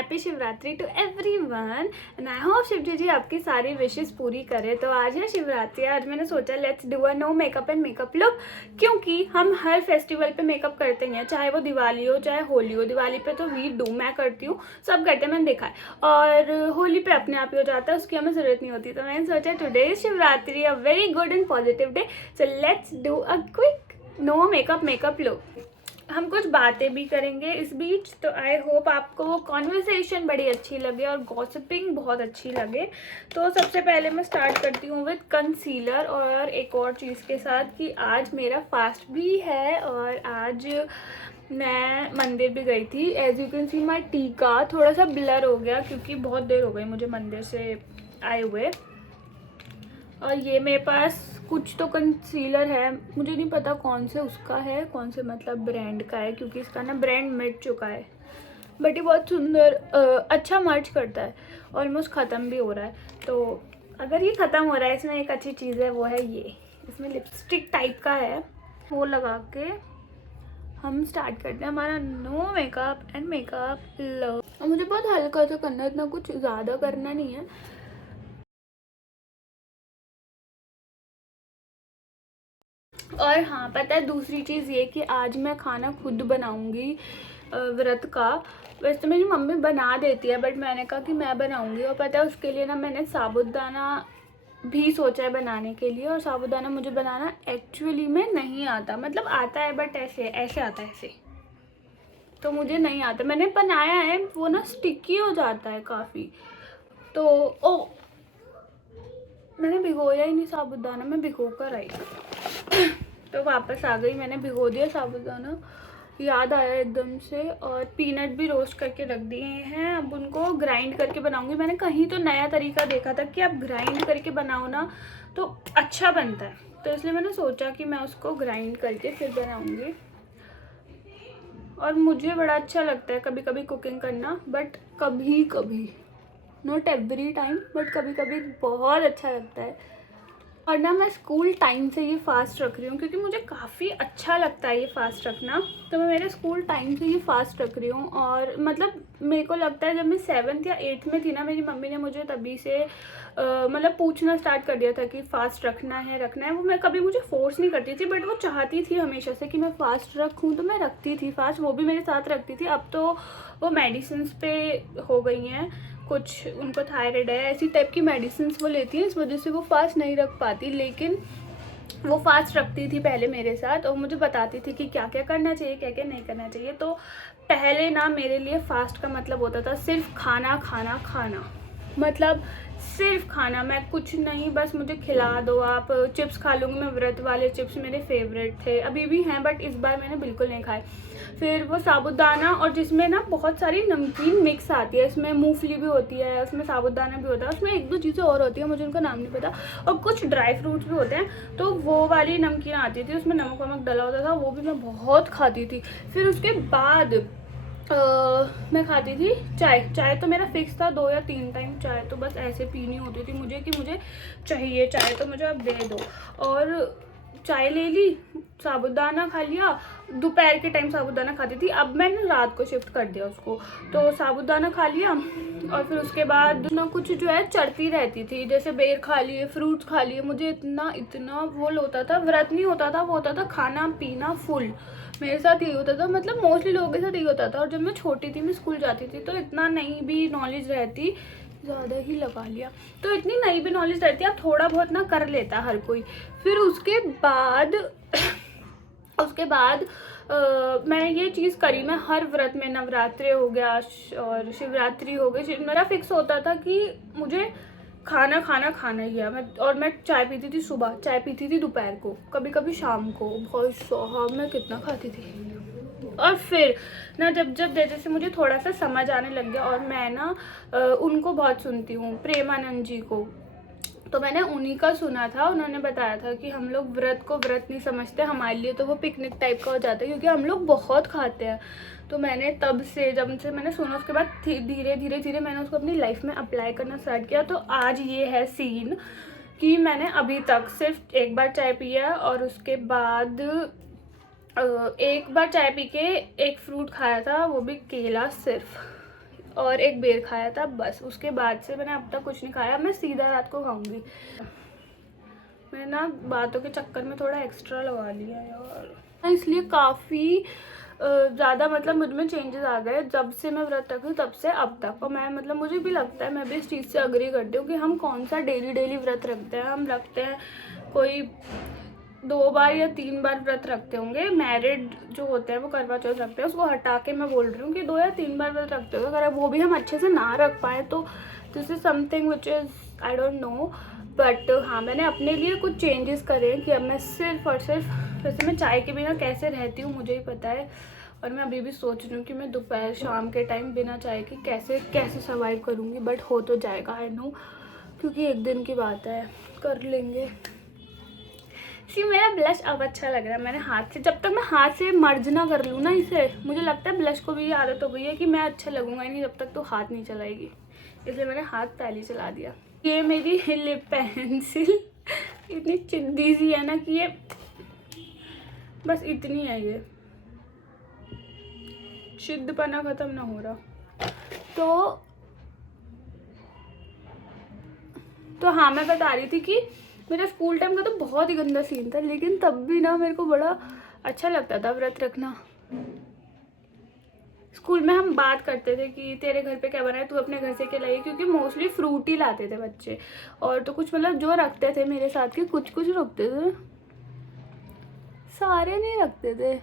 Happy Shivratri to everyone and I hope Shivji ji आपकी सारी wishes पूरी करे। तो आज है शिवरात्रि। आज मैंने सोचा let's do a no makeup and makeup look, क्योंकि हम हर फेस्टिवल पे मेकअप करते हैं, चाहे वो दिवाली हो चाहे होली हो। दिवाली पे तो वी डू, मैं करती हूँ, सब करते हैं, मैंने देखा है। और होली पे अपने आप ही हो जाता है, उसकी हमें ज़रूरत नहीं होती। तो मैंने सोचा today is Shivratri, a very good and positive day, so let's do a quick no makeup look. हम कुछ बातें भी करेंगे इस बीच, तो आई होप आपको वो कॉन्वर्सेशन बड़ी अच्छी लगे और गॉसिपिंग बहुत अच्छी लगे। तो सबसे पहले मैं स्टार्ट करती हूँ विद कंसीलर और एक और चीज़ के साथ कि आज मेरा फास्ट भी है और आज मैं मंदिर भी गई थी। एज यू कैन सी माई टीका थोड़ा सा ब्लर हो गया क्योंकि बहुत देर हो गई मुझे मंदिर से आए हुए। और ये मेरे पास कुछ तो कंसीलर है, मुझे नहीं पता कौन से उसका है, कौन से मतलब ब्रांड का है, क्योंकि इसका ना ब्रांड मिट चुका है। बट ये बहुत सुंदर अच्छा मर्च करता है, ऑलमोस्ट ख़त्म भी हो रहा है। तो अगर ये ख़त्म हो रहा है, इसमें एक अच्छी चीज़ है, वो है ये, इसमें लिपस्टिक टाइप का है, वो लगा के हम स्टार्ट करते हैं हमारा no makeup and makeup look. और मुझे बहुत हल्का सा करना है, इतना कुछ ज़्यादा करना नहीं है। और हाँ, पता है दूसरी चीज़ ये कि आज मैं खाना खुद बनाऊंगी व्रत का। वैसे तो मेरी मम्मी बना देती है, बट मैंने कहा कि मैं बनाऊंगी। और पता है उसके लिए ना मैंने साबूदाना भी सोचा है बनाने के लिए। और साबूदाना मुझे बनाना एक्चुअली में नहीं आता, मतलब आता है बट ऐसे ऐसे आता है, ऐसे तो मुझे नहीं आता। मैंने बनाया है, वो ना स्टिकी हो जाता है काफ़ी। तो ओ, मैंने भिगोया ही नहीं साबूदाना, मैं भिगो कर आई तो वापस आ गई, मैंने भिगो दिया साबूदाना, याद आया एकदम से। और पीनट भी रोस्ट करके रख दिए हैं, अब उनको ग्राइंड करके बनाऊंगी। मैंने कहीं तो नया तरीका देखा था कि आप ग्राइंड करके बनाओ ना तो अच्छा बनता है, तो इसलिए मैंने सोचा कि मैं उसको ग्राइंड करके फिर बनाऊंगी। और मुझे बड़ा अच्छा लगता है कभी कभी कुकिंग करना, बट कभी कभी, नॉट एवरी टाइम, बट कभी कभी बहुत अच्छा लगता है। और ना मैं स्कूल टाइम से ये फास्ट रख रही हूँ क्योंकि मुझे काफ़ी अच्छा लगता है ये फास्ट रखना। तो मैं मेरे स्कूल टाइम से ये फास्ट रख रही हूँ। और मतलब मेरे को लगता है जब मैं 7th या 8th में थी ना, मेरी मम्मी ने मुझे तभी से मतलब पूछना स्टार्ट कर दिया था कि फ़ास्ट रखना है। वो मैं कभी मुझे फोर्स नहीं करती थी, बट वो चाहती थी हमेशा से कि मैं फ़ास्ट रखूँ, तो मैं रखती थी फास्ट, वो भी मेरे साथ रखती थी। अब तो वो मेडिसिन पे हो गई हैं, कुछ उनको थायराइड है, ऐसी टाइप की मेडिसिन वो लेती हैं, इस वजह से वो फास्ट नहीं रख पाती। लेकिन वो फास्ट रखती थी पहले मेरे साथ और मुझे बताती थी कि क्या क्या करना चाहिए, क्या क्या नहीं करना चाहिए। तो पहले ना मेरे लिए फास्ट का मतलब होता था सिर्फ खाना खाना खाना, मतलब सिर्फ खाना, मैं कुछ नहीं, बस मुझे खिला दो आप। चिप्स खा लूँगी मैं, व्रत वाले चिप्स मेरे फेवरेट थे, अभी भी हैं, बट इस बार मैंने बिल्कुल नहीं खाए। फिर वो साबूदाना, और जिसमें ना बहुत सारी नमकीन मिक्स आती है, इसमें मूंगफली भी होती है, उसमें साबूदाना भी होता है, उसमें एक दो चीज़ें और होती है, मुझे उनका नाम नहीं पता, और कुछ ड्राई फ्रूट्स भी होते हैं। तो वो वाली नमकीन आती थी, उसमें नमक वमक डला होता था, वो भी मैं बहुत खाती थी। फिर उसके बाद मैं खाती थी चाय तो मेरा फिक्स था 2 या 3 टाइम चाय तो बस ऐसे पीनी होती थी मुझे कि मुझे चाहिए चाय, तो मुझे अब दे दो। और चाय ले ली, साबूदाना खा लिया, दोपहर के टाइम साबूदाना खाती थी, अब मैंने रात को शिफ्ट कर दिया उसको। तो साबूदाना खा लिया और फिर उसके बाद ना कुछ जो है चढ़ती रहती थी, जैसे बेर खा लिए, फ्रूट्स खा लिए। मुझे इतना वो होता था, व्रत नहीं होता था, वो होता था खाना पीना फुल। मेरे साथ यही होता था, मतलब मोस्टली लोगों के साथ यही होता था। और जब मैं छोटी थी, मैं स्कूल जाती थी, तो इतना नहीं भी नॉलेज रहती, ज़्यादा ही लगा लिया, तो इतनी नहीं भी नॉलेज रहती, अब थोड़ा बहुत ना कर लेता हर कोई। फिर उसके बाद मैंने ये चीज़ करी, मैं हर व्रत में, नवरात्रि हो गया और शिवरात्रि हो गई, मेरा फिक्स होता था कि मुझे खाना खाना खाना ही है। मैं चाय पीती थी सुबह, चाय पीती थी दोपहर को, कभी कभी शाम को। भाई साहब मैं कितना खाती थी। और फिर ना जब जैसे मुझे थोड़ा सा समझ आने लग गया, और मैं ना उनको बहुत सुनती हूँ, प्रेमानंद जी को, तो मैंने उन्हीं का सुना था। उन्होंने बताया था कि हम लोग व्रत को व्रत नहीं समझते, हमारे लिए तो वो पिकनिक टाइप का हो जाता है, क्योंकि हम लोग बहुत खाते हैं। तो मैंने तब से, जब से मैंने सुना, उसके बाद धीरे धीरे मैंने उसको अपनी लाइफ में अप्लाई करना स्टार्ट किया। तो आज ये है सीन कि मैंने अभी तक सिर्फ एक बार चाय पिया, और उसके बाद एक बार चाय पी के एक फ्रूट खाया था, वो भी केला सिर्फ। और एक बेर खाया था बस। उसके बाद से मैंने अब तक कुछ नहीं खाया। मैं सीधा रात को खाऊंगी। मैंने ना बातों के चक्कर में थोड़ा एक्स्ट्रा लगा लिया यार, इसलिए काफ़ी ज़्यादा मतलब मुझ में चेंजेस आ गए जब से मैं व्रत रखी हूँ तब से अब तक। और मैं मतलब मुझे भी लगता है, मैं भी इस चीज़ से अग्री करती हूँ कि हम कौन सा डेली व्रत रखते हैं। हम रखते हैं कोई 2 बार या 3 बार व्रत रखते होंगे। मैरिड जो होते हैं वो करवा चौथ रखते हैं, उसको हटा के मैं बोल रही हूँ कि 2 या 3 बार व्रत रखते होंगे। अगर वो भी हम अच्छे से ना रख पाए तो this is something which is I don't know. But हाँ, मैंने अपने लिए कुछ चेंजेस करे कि अब मैं सिर्फ और सिर्फ, वैसे मैं चाय के बिना कैसे रहती हूँ मुझे ही पता है। और मैं अभी भी सोच रही हूँ कि मैं दोपहर शाम के टाइम बिना चाय के कैसे सर्वाइव करूँगी। बट हो तो जाएगा, आई नो, क्योंकि एक दिन की बात है, कर लेंगे। मेरा ब्लश अब अच्छा लग रहा है। मैंने हाथ से, जब तक मैं हाथ से मर्ज ना कर लूँ ना इसे, मुझे लगता है ब्लश को भी ये आदत हो गई है कि मैं अच्छा लगूंगा नहीं जब तक तो हाथ नहीं चलाएगी, इसलिए मैंने हाथ पहले चला दिया। ये मेरी लिप पेंसिल इतनी चिंदी सी है ना कि ये बस इतनी है, ये चिद्दपना खत्म ना हो रहा। तो हाँ, मैं बता रही थी कि मेरा स्कूल टाइम का तो बहुत ही गंदा सीन था, लेकिन तब भी ना मेरे को बड़ा अच्छा लगता था व्रत रखना। स्कूल में हम बात करते थे कि तेरे घर पे क्या बना है, तू अपने घर से क्या लाई, क्योंकि मोस्टली फ्रूट ही लाते थे बच्चे। और तो कुछ मतलब जो रखते थे मेरे साथ के, कुछ कुछ रखते थे, सारे नहीं रखते थे।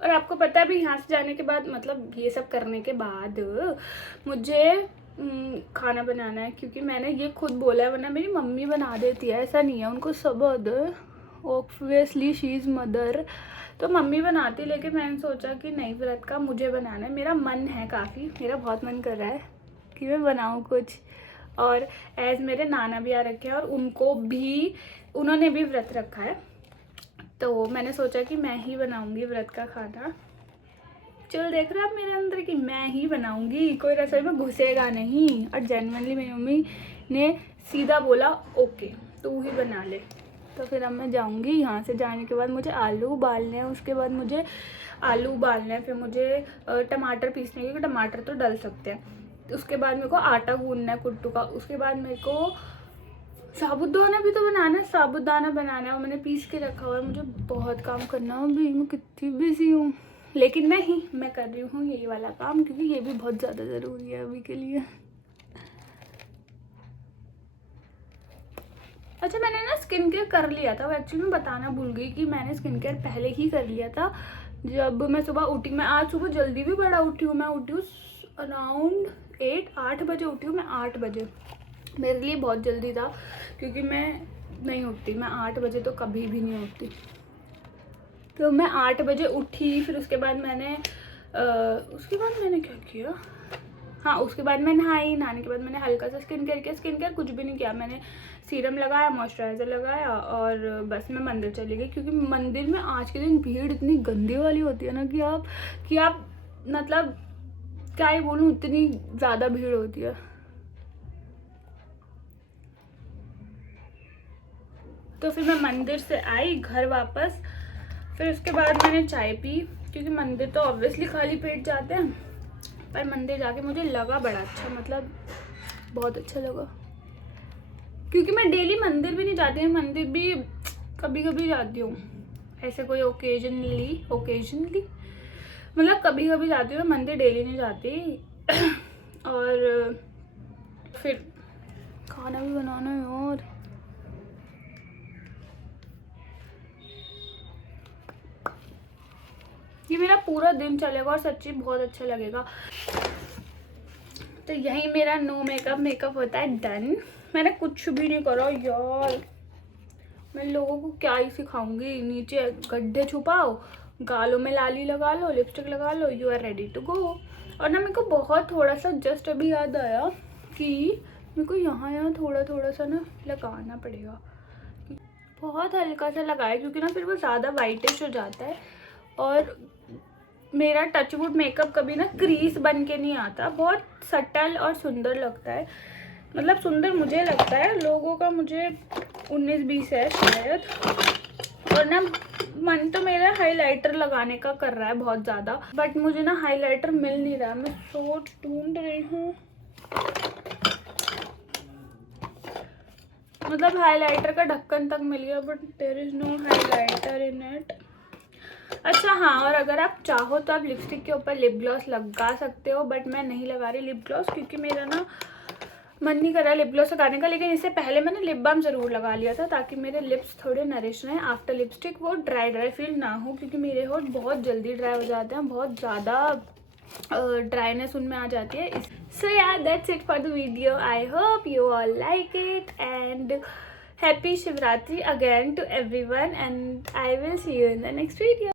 और आपको पता है भी यहाँ से जाने के बाद, मतलब ये सब करने के बाद मुझे खाना बनाना है, क्योंकि मैंने ये खुद बोला है, वरना मेरी मम्मी बना देती है, ऐसा नहीं है। उनको सब ऑब्वियसली शी इज़ मदर, तो मम्मी बनाती, लेकिन मैंने सोचा कि नहीं, व्रत का मुझे बनाना है। मेरा मन है काफ़ी, मेरा बहुत मन कर रहा है कि मैं बनाऊँ कुछ। और एज मेरे नाना भी आ रखे हैं और उन्होंने भी व्रत रखा है, तो मैंने सोचा कि मैं ही बनाऊंगी व्रत का खाना। चलो देख रहे हो आप मेरे अंदर कि मैं ही बनाऊंगी, कोई रसोई में घुसेगा नहीं। और जेन्युइनली मेरी मम्मी ने सीधा बोला ओके तू ही बना ले। तो फिर अब मैं जाऊंगी। यहाँ से जाने के बाद मुझे आलू उबालने हैं, उसके बाद मुझे आलू उबालना है, फिर मुझे टमाटर पीसने, क्योंकि टमाटर तो डल सकते हैं। उसके बाद मेरे को आटा गूंदना है कुट्टू का। उसके बाद मेरे को साबुदाना भी तो बनाना है, साबुदाना बनाना है, वो मैंने पीस के रखा हुआ है। मुझे बहुत काम करना है अभी, मैं कितनी बिजी हूँ, लेकिन मैं कर रही हूँ यही वाला काम, क्योंकि ये भी बहुत ज़्यादा ज़रूरी है अभी के लिए। अच्छा, मैंने ना स्किन केयर कर लिया था, वो एक्चुअली मैं बताना भूल गई कि मैंने स्किन केयर पहले ही कर लिया था। जब मैं सुबह उठी, मैं आज सुबह जल्दी भी बड़ा उठी हूँ, मैं उठी हूँ अराउंड 8 बजे उठी हूँ मैं, 8 बजे मेरे लिए बहुत जल्दी था, क्योंकि मैं नहीं उठती, मैं 8 बजे तो कभी भी नहीं उठती। तो मैं 8 बजे उठी, फिर उसके बाद मैंने क्या किया, हाँ, उसके बाद मैं नहाने के बाद मैंने हल्का सा स्किन केयर किया। स्किन केयर कुछ भी नहीं किया, मैंने सीरम लगाया, मॉइस्चराइज़र लगाया और बस मैं मंदिर चली गई, क्योंकि मंदिर में आज के दिन भीड़ इतनी गंदी वाली होती है ना कि आप मतलब क्या ही बोलूँ, इतनी ज़्यादा भीड़ होती है। तो फिर मैं मंदिर से आई घर वापस, फिर उसके बाद मैंने चाय पी, क्योंकि मंदिर तो ऑब्वियसली खाली पेट जाते हैं, पर मंदिर जाके मुझे लगा बड़ा अच्छा, मतलब बहुत अच्छा लगा, क्योंकि मैं डेली मंदिर भी नहीं जाती हूँ, मंदिर भी कभी कभी जाती हूँ, ऐसे कोई ओकेजनली मतलब कभी कभी जाती हूँ, मंदिर डेली नहीं जाती। और फिर खाना भी बनाना है और ये मेरा पूरा दिन चलेगा और सच्ची बहुत अच्छा लगेगा। तो यही मेरा नो मेकअप होता है डन। मैंने कुछ भी नहीं करा यार, मैं लोगों को क्या ही सिखाऊंगी। नीचे गड्ढे छुपाओ, गालों में लाली लगा लो, लिपस्टिक लगा लो, you are ready to go. और ना मेरे को बहुत थोड़ा सा जस्ट अभी याद आया कि मेरे को यहाँ थोड़ा सा ना लगाना पड़ेगा, बहुत हल्का सा लगाया, क्योंकि ना फिर वो ज़्यादा वाइटिश हो जाता है। और मेरा टचवुड मेकअप कभी ना क्रीज बन के नहीं आता, बहुत सटल और सुंदर लगता है। मतलब सुंदर मुझे लगता है, लोगों का मुझे 19-20 है शायद। और ना मन तो मेरा हाइलाइटर लगाने का कर रहा है बहुत ज़्यादा, बट मुझे ना हाइलाइटर मिल नहीं रहा, मैं ढूंढ रही हूँ। मतलब हाइलाइटर का ढक्कन तक मिल गया, but there is no highlighter in it. अच्छा हाँ, और अगर आप चाहो तो आप लिपस्टिक के ऊपर लिप ग्लॉस लगा सकते हो, बट मैं नहीं लगा रही लिप ग्लॉस क्योंकि मेरा ना मन नहीं कर रहा लिप ग्लॉस लगाने का। लेकिन इससे पहले मैंने लिप बाम ज़रूर लगा लिया था ताकि मेरे लिप्स थोड़े नरिश रहें आफ्टर लिपस्टिक, वो ड्राई फील ना हो, क्योंकि मेरे होठ बहुत जल्दी ड्राई हो जाते हैं, बहुत ज़्यादा ड्राइनेस उनमें आ जाती है। So yeah that's it for the video. I hope you all like it and happy Shivratri again to everyone, and I will see you in the next video.